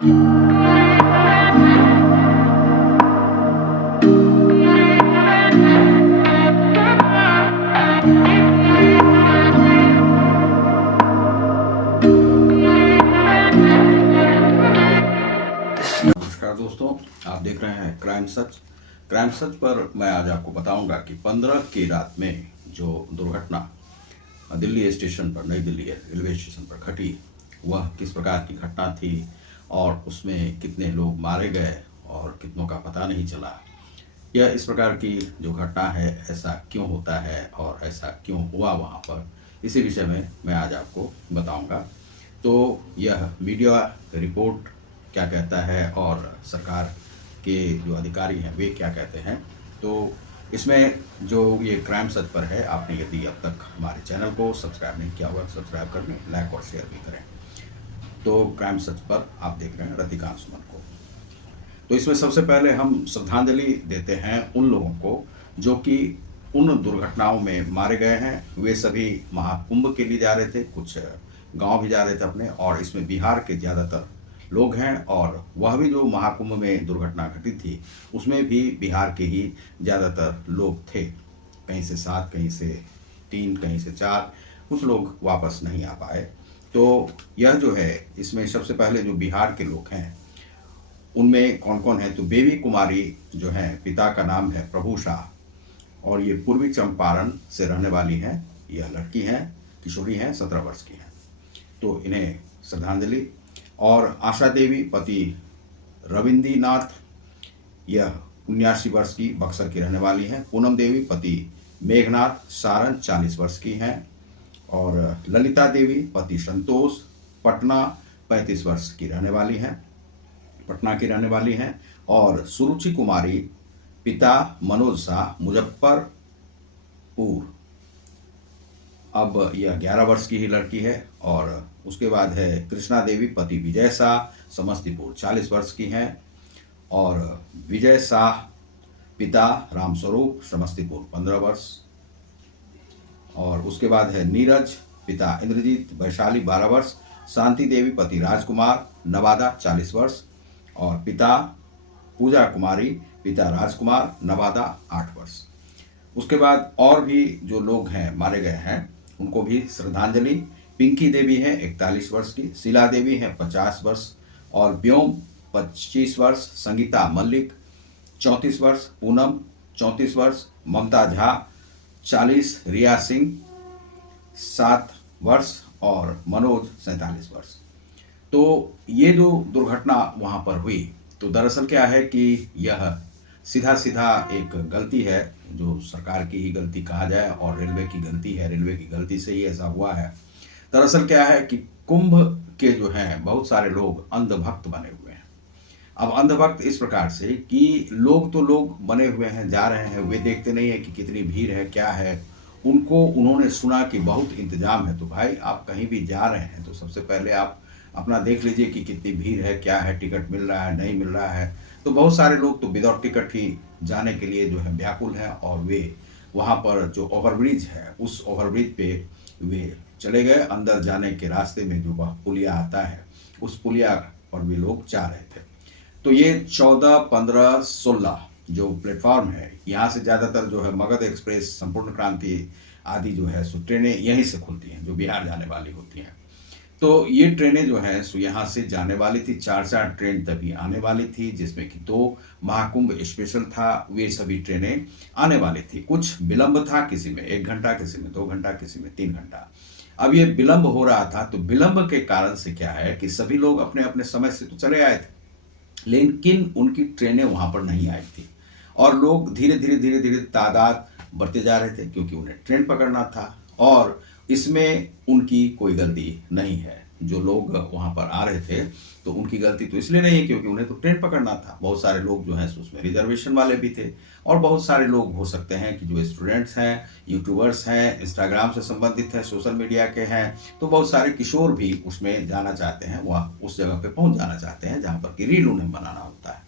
नमस्कार दोस्तों, आप देख रहे हैं क्राइम सच। क्राइम सच पर मैं आज आपको बताऊंगा कि 15 की रात में जो दुर्घटना दिल्ली स्टेशन पर, नई दिल्ली रेलवे स्टेशन पर घटी, वह किस प्रकार की घटना थी और उसमें कितने लोग मारे गए और कितनों का पता नहीं चला। यह इस प्रकार की जो घटना है, ऐसा क्यों होता है और ऐसा क्यों हुआ वहाँ पर, इसी विषय में मैं आज आपको बताऊंगा। तो यह मीडिया रिपोर्ट क्या कहता है और सरकार के जो अधिकारी हैं वे क्या कहते हैं। तो इसमें जो ये क्राइम सच पर है, आपने यदि अब तक हमारे चैनल को सब्सक्राइब नहीं किया हुआ, सब्सक्राइब कर लें, लाइक और शेयर भी करें। तो क्राइम सच पर आप देख रहे हैं रतिकांत सुमन को। तो इसमें सबसे पहले हम श्रद्धांजलि देते हैं उन लोगों को जो कि उन दुर्घटनाओं में मारे गए हैं। वे सभी महाकुंभ के लिए जा रहे थे, कुछ गांव भी जा रहे थे अपने, और इसमें बिहार के ज़्यादातर लोग हैं। और वह भी जो महाकुंभ में दुर्घटना घटी थी उसमें भी बिहार के ही ज़्यादातर लोग थे। कहीं से 7, कहीं से 3, कहीं से 4, कुछ लोग वापस नहीं आ पाए। तो यह जो है, इसमें सबसे पहले जो बिहार के लोग हैं उनमें कौन कौन है, तो बेबी कुमारी जो है, पिता का नाम है प्रभु शाह और ये पूर्वी चंपारण से रहने वाली हैं। यह लड़की हैं, किशोरी हैं, 17 वर्ष की हैं। तो इन्हें श्रद्धांजलि। और आशा देवी पति रविंद्रनाथ, यह 79 वर्ष की बक्सर की रहने वाली हैं। पूनम देवी पति मेघनाथ सारण, 40 वर्ष की हैं। और ललिता देवी पति संतोष पटना, 35 वर्ष की रहने वाली हैं, पटना की रहने वाली हैं। और सुरुचि कुमारी पिता मनोज शाह, मुजफ्फरपुर, अब यह 11 वर्ष की ही लड़की है। और उसके बाद है कृष्णा देवी पति विजय शाह, समस्तीपुर, 40 वर्ष की हैं। और विजय शाह पिता रामस्वरूप, समस्तीपुर, 15 वर्ष। और उसके बाद है नीरज पिता इंद्रजीत, वैशाली, 12 वर्ष। शांति देवी पति राजकुमार, नवादा, 40 वर्ष। और पिता पूजा कुमारी पिता राजकुमार, नवादा, 8 वर्ष। उसके बाद और भी जो लोग हैं मारे गए हैं उनको भी श्रद्धांजलि। पिंकी देवी है 41 वर्ष की, शीला देवी है 50 वर्ष, और व्योम 25 वर्ष, संगीता मल्लिक 34 वर्ष, पूनम 34 वर्ष, ममता झा 40, रिया सिंह 7 वर्ष और मनोज 47 वर्ष। तो ये जो दुर्घटना वहाँ पर हुई, तो दरअसल क्या है कि यह सीधा सीधा एक गलती है, जो सरकार की ही गलती कहा जाए और रेलवे की गलती है। रेलवे की गलती से ही ऐसा हुआ है। दरअसल क्या है कि कुंभ के जो हैं बहुत सारे लोग अंधभक्त बने हुए हैं। अब अंधभक्त इस प्रकार से कि लोग तो लोग बने हुए हैं, जा रहे हैं, वे देखते नहीं है कि कितनी भीड़ है, क्या है। उनको उन्होंने सुना कि बहुत इंतजाम है, तो भाई आप कहीं भी जा रहे हैं तो सबसे पहले आप अपना देख लीजिए कि कितनी भीड़ है, क्या है, टिकट मिल रहा है, नहीं मिल रहा है। तो बहुत सारे लोग तो विदाउट टिकट ही जाने के लिए जो है व्याकुल हैं, और वे वहाँ पर जो ओवरब्रिज है उस ओवरब्रिज पे वे चले गए। अंदर जाने के रास्ते में जो वह पुलिया आता है, उस पुलिया पर भी लोग जा रहे थे। तो ये 14, 15, 16 जो प्लेटफॉर्म है, यहाँ से ज़्यादातर जो है मगध एक्सप्रेस, संपूर्ण क्रांति आदि जो है सो ट्रेनें यहीं से खुलती हैं, जो बिहार जाने वाली होती हैं। तो ये ट्रेनें जो हैं सो यहाँ से जाने वाली थी, 4 ट्रेन तभी आने वाली थी, जिसमें कि 2 महाकुंभ स्पेशल था। वे सभी ट्रेनें आने वाली थी। कुछ विलंब था, किसी में 1 घंटा, किसी में 2 घंटा, किसी में 3 घंटा। अब ये विलंब हो रहा था, तो विलंब के कारण से क्या है कि सभी लोग अपने अपने समय से तो चले आए थे, लेकिन उनकी ट्रेनें वहाँ पर नहीं आई थी। और लोग धीरे धीरे तादाद बढ़ते जा रहे थे, क्योंकि उन्हें ट्रेन पकड़ना था। और इसमें उनकी कोई गलती नहीं है। जो लोग वहाँ पर आ रहे थे तो उनकी गलती तो इसलिए नहीं है क्योंकि उन्हें तो ट्रेन पकड़ना था। बहुत सारे लोग जो हैं उसमें रिजर्वेशन वाले भी थे, और बहुत सारे लोग हो सकते हैं कि जो स्टूडेंट्स हैं, यूट्यूबर्स हैं, इंस्टाग्राम से संबंधित हैं, सोशल मीडिया के हैं। तो बहुत सारे किशोर भी उसमें जाना चाहते हैं, वह उस जगह पे पहुंच जाना चाहते हैं जहाँ पर कि रील उन्हें बनाना होता है।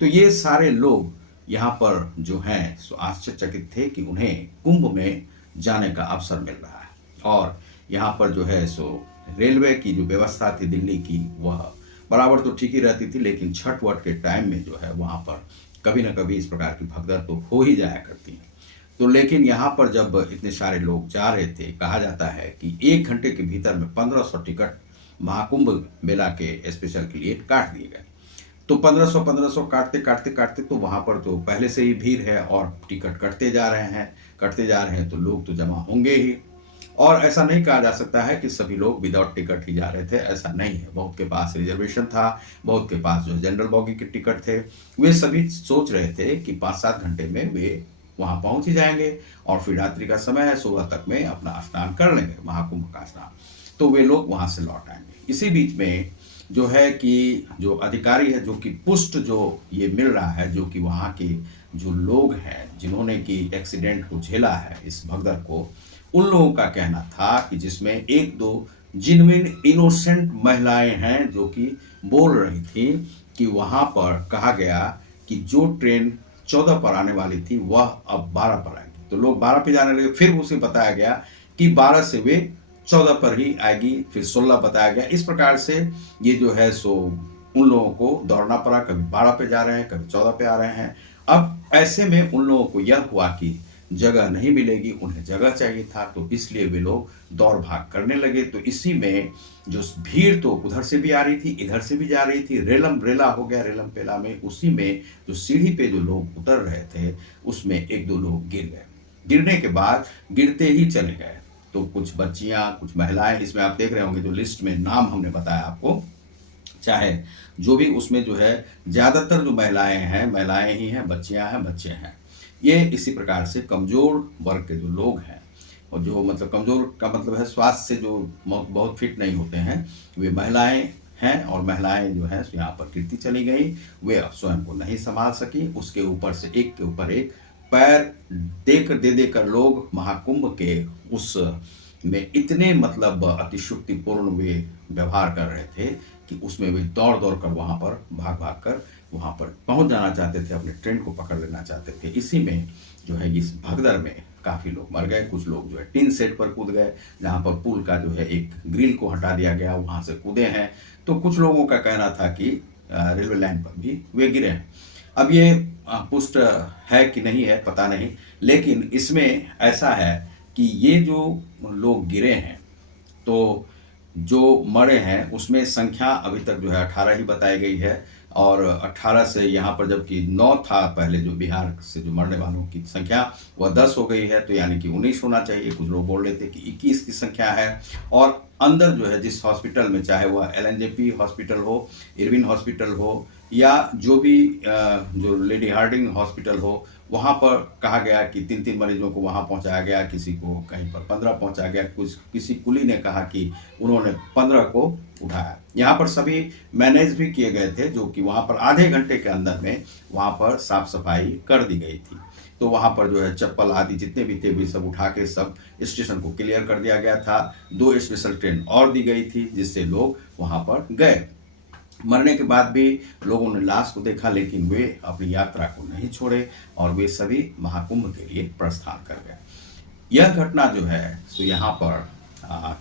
तो ये सारे लोग यहाँ पर जो हैं सो आश्चर्यचकित थे कि उन्हें कुंभ में जाने का अवसर मिल रहा है। और यहाँ पर जो है सो रेलवे की जो व्यवस्था थी दिल्ली की, वह बराबर तो ठीक ही रहती थी, लेकिन छठ वठ के टाइम में जो है वहाँ पर कभी न कभी इस प्रकार की भगदड़ तो हो ही जाया करती है। तो लेकिन यहाँ पर जब इतने सारे लोग जा रहे थे, कहा जाता है कि 1 घंटे के भीतर में 1500 टिकट महाकुंभ मेला के स्पेशल के लिए काट दिए गए। तो 1500 काटते तो वहाँ पर तो पहले से ही भीड़ है और टिकट कटते जा रहे हैं तो लोग तो जमा होंगे ही। और ऐसा नहीं कहा जा सकता है कि सभी लोग विदाउट टिकट ही जा रहे थे, ऐसा नहीं है। बहुत के पास रिजर्वेशन था, बहुत के पास जो जनरल बॉगी के टिकट थे। वे सभी सोच रहे थे कि 5-7 घंटे में वे वहाँ पहुँच ही जाएंगे और फिर रात्रि का समय है, सुबह तक में अपना स्नान कर लेंगे, महाकुंभ का स्नान। तो वे लोग वहाँ से लौट आएंगे। इसी बीच में जो है कि जो अधिकारी है, जो कि पुष्ट जो ये मिल रहा है, जो कि वहाँ के जो लोग हैं जिन्होंने कि एक्सीडेंट को झेला है, इस भगदड़ को, उन लोगों का कहना था कि जिसमें 1-2 जेन्युइन इनोसेंट महिलाएं हैं जो कि बोल रही थी कि वहाँ पर कहा गया कि जो ट्रेन 14 पर आने वाली थी वह अब 12 पर आएगी। तो लोग 12 पे जाने लगे। फिर उसे बताया गया कि 12 से वे 14 पर ही आएगी, फिर 16 बताया गया। इस प्रकार से ये जो है सो उन लोगों को दौड़ना पड़ा, कभी 12 पे जा रहे हैं, कभी 14 पे आ रहे हैं। अब ऐसे में उन लोगों को यह हुआ कि जगह नहीं मिलेगी, उन्हें जगह चाहिए था, तो इसलिए वे लोग दौड़ भाग करने लगे। तो इसी में जो भीड़ तो उधर से भी आ रही थी, इधर से भी जा रही थी, रेलम रेला हो गया रेलम पेला में। उसी में जो सीढ़ी पे जो लोग उतर रहे थे उसमें 1-2 लोग गिर गए। गिरने के बाद गिरते ही चले गए। तो कुछ बच्चियां, कुछ महिलाएं, इसमें आप देख रहे होंगे जो लिस्ट में नाम हमने बताया आपको, चाहे जो भी उसमें जो है ज़्यादातर जो महिलाएं ही हैं, बच्चियां हैं, बच्चे हैं। ये इसी प्रकार से कमज़ोर वर्ग के जो लोग हैं, और जो मतलब कमज़ोर का मतलब है स्वास्थ्य से जो बहुत फिट नहीं होते हैं, वे महिलाएं हैं। और महिलाएं जो हैं यहाँ पर गिरती चली गई, वे स्वयं को नहीं संभाल सकी। उसके ऊपर से एक के ऊपर एक पैर दे देकर लोग महाकुंभ के उस में इतने मतलब अतिशुक्तिपूर्ण वे व्यवहार कर रहे थे कि उसमें वे दौड़ दौड़ कर वहाँ पर भाग कर वहाँ पर पहुँच जाना चाहते थे, अपने ट्रेन को पकड़ लेना चाहते थे। इसी में जो है इस भगदड़ में काफ़ी लोग मर गए। कुछ लोग जो है टीन सेट पर कूद गए, जहाँ पर पुल का जो है एक ग्रिल को हटा दिया गया, वहाँ से कूदे हैं। तो कुछ लोगों का कहना था कि रेलवे लाइन पर भी वे गिरे हैं। अब ये पुष्ट है कि नहीं है पता नहीं, लेकिन इसमें ऐसा है कि ये जो लोग गिरे हैं, तो जो मरे हैं उसमें संख्या अभी तक जो है 18 ही बताई गई है। और 18 से यहाँ पर जबकि 9 था पहले, जो बिहार से जो मरने वालों की संख्या वह 10 हो गई है, तो यानी कि 19 होना चाहिए। कुछ लोग बोल रहे थे कि 21 की संख्या है। और अंदर जो है जिस हॉस्पिटल में, चाहे वह LNJP हॉस्पिटल हो, इरविन हॉस्पिटल हो, या जो भी जो लेडी हार्डिंग हॉस्पिटल हो, वहाँ पर कहा गया कि 3-3 मरीजों को वहाँ पहुँचाया गया, किसी को कहीं पर 15 पहुँचाया गया। किसी कुली ने कहा कि उन्होंने 15 को उठाया। यहाँ पर सभी मैनेज भी किए गए थे, जो कि वहाँ पर आधे घंटे के अंदर में वहाँ पर साफ सफाई कर दी गई थी। तो वहाँ पर जो है चप्पल आदि जितने भी थे वे सब उठा के सब स्टेशन को क्लियर कर दिया गया था। 2 स्पेशल ट्रेन और दी गई थी जिससे लोग वहाँ पर गए। मरने के बाद भी लोगों ने लाश को देखा, लेकिन वे अपनी यात्रा को नहीं छोड़े और वे सभी महाकुंभ के लिए प्रस्थान कर गए। यह घटना जो है सो यहाँ पर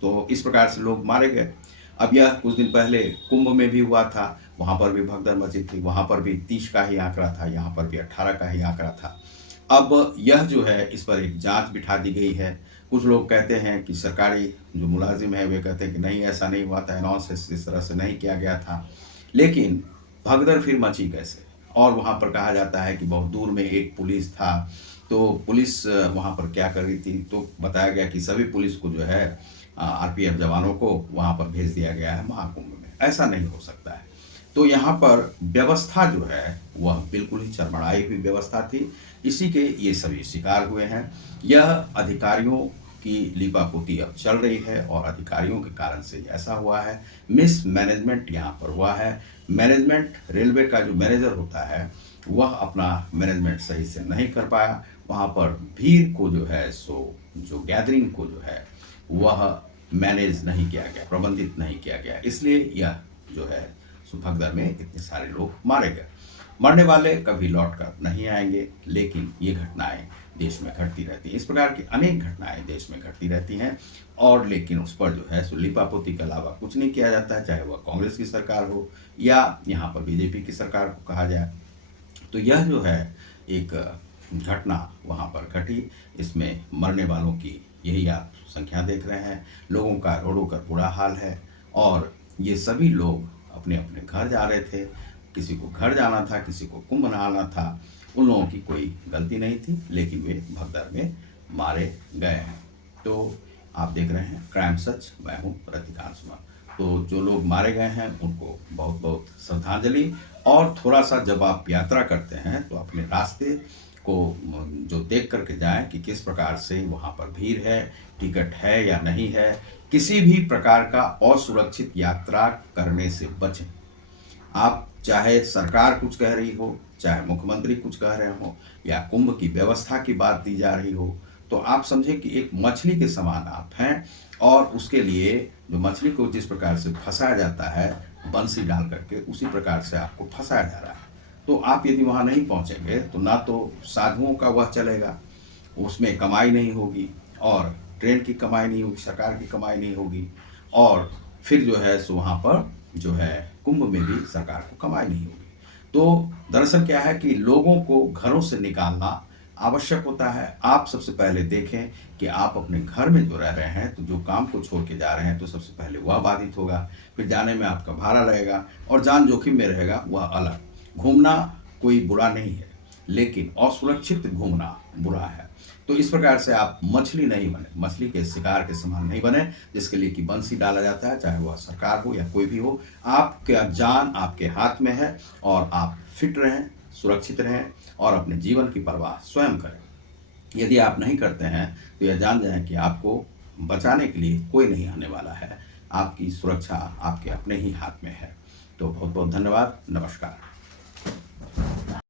तो इस प्रकार से लोग मारे गए। अब यह कुछ दिन पहले कुंभ में भी हुआ था, वहाँ पर भी भगदड़ मची थी, वहाँ पर भी 30 का ही आंकड़ा था, यहाँ पर भी 18 का ही आंकड़ा था। अब यह जो है इस पर एक जांच बिठा दी गई है। कुछ लोग कहते हैं कि सरकारी जो मुलाजिम है वे कहते हैं कि नहीं ऐसा नहीं हुआ था, अनाउंस इस तरह से नहीं किया गया था। लेकिन भगदड़ फिर मची कैसे? और वहाँ पर कहा जाता है कि बहुत दूर में एक पुलिस था, तो पुलिस वहाँ पर क्या कर रही थी, तो बताया गया कि सभी पुलिस को जो है RPF जवानों को वहाँ पर भेज दिया गया है महाकुंभ में। ऐसा नहीं हो सकता है। तो यहाँ पर व्यवस्था जो है वह बिल्कुल ही चरमराई हुई व्यवस्था थी। इसी के ये सभी शिकार हुए हैं। यह अधिकारियों की लीपापोती अब चल रही है और अधिकारियों के कारण से ऐसा हुआ है। मिस मैनेजमेंट यहाँ पर हुआ है। मैनेजमेंट, रेलवे का जो मैनेजर होता है वह अपना मैनेजमेंट सही से नहीं कर पाया। वहाँ पर भीड़ को जो है सो जो गैदरिंग को जो है वह मैनेज नहीं किया गया, प्रबंधित नहीं किया गया, इसलिए यह जो है भगदड़ में इतने सारे लोग मारे गए। मरने वाले कभी लौट कर नहीं आएंगे, लेकिन ये घटनाएं देश में घटती रहती हैं। इस प्रकार की अनेक घटनाएं देश में घटती रहती हैं, और लेकिन उस पर जो है सो लीपापोती के अलावा कुछ नहीं किया जाता है, चाहे वह कांग्रेस की सरकार हो या यहाँ पर बीजेपी की सरकार को कहा जाए। तो यह जो है एक घटना वहाँ पर घटी। इसमें मरने वालों की यही आप संख्या देख रहे हैं, लोगों का रोड़ों का बुरा हाल है, और ये सभी लोग अपने अपने घर जा रहे थे। किसी को घर जाना था, किसी को कुंभ नहाना था, उन लोगों की कोई गलती नहीं थी, लेकिन वे भगदड़ में मारे गए हैं। तो आप देख रहे हैं क्राइम सच, मैं हूँ रतिकांत सुमन। तो जो लोग मारे गए हैं उनको बहुत बहुत श्रद्धांजलि। और थोड़ा सा जब आप यात्रा करते हैं तो अपने रास्ते को जो देख करके जाएं कि किस प्रकार से वहाँ पर भीड़ है, टिकट है या नहीं है। किसी भी प्रकार का असुरक्षित यात्रा करने से बचें। आप चाहे सरकार कुछ कह रही हो, चाहे मुख्यमंत्री कुछ कह रहे हो, या कुंभ की व्यवस्था की बात दी जा रही हो, तो आप समझें कि एक मछली के समान आप हैं, और उसके लिए जो मछली को जिस प्रकार से फंसाया जाता है बंसी डाल करके, उसी प्रकार से आपको फंसाया जा रहा है। तो आप यदि वहाँ नहीं पहुँचेंगे तो ना तो साधुओं का वह चलेगा, उसमें कमाई नहीं होगी, और ट्रेन की कमाई नहीं होगी, सरकार की कमाई नहीं होगी, और फिर जो है सो वहाँ पर जो है कुंभ में भी सरकार को कमाई नहीं होगी। तो दरअसल क्या है कि लोगों को घरों से निकालना आवश्यक होता है। आप सबसे पहले देखें कि आप अपने घर में जो रह रहे हैं, तो जो काम को छोड़ के जा रहे हैं तो सबसे पहले वह बाधित होगा, फिर जाने में आपका भाड़ा लगेगा, और जान जोखिम में रहेगा वह अलग। घूमना कोई बुरा नहीं है, लेकिन असुरक्षित घूमना बुरा है। तो इस प्रकार से आप मछली नहीं बने, मछली के शिकार के समान नहीं बने, जिसके लिए कि बंसी डाला जाता है, चाहे वह सरकार हो या कोई भी हो। आपका जान आपके हाथ में है, और आप फिट रहें, सुरक्षित रहें, और अपने जीवन की परवाह स्वयं करें। यदि आप नहीं करते हैं तो यह जान जाएं कि आपको बचाने के लिए कोई नहीं आने वाला है। आपकी सुरक्षा आपके अपने ही हाथ में है। तो बहुत बहुत धन्यवाद। नमस्कार।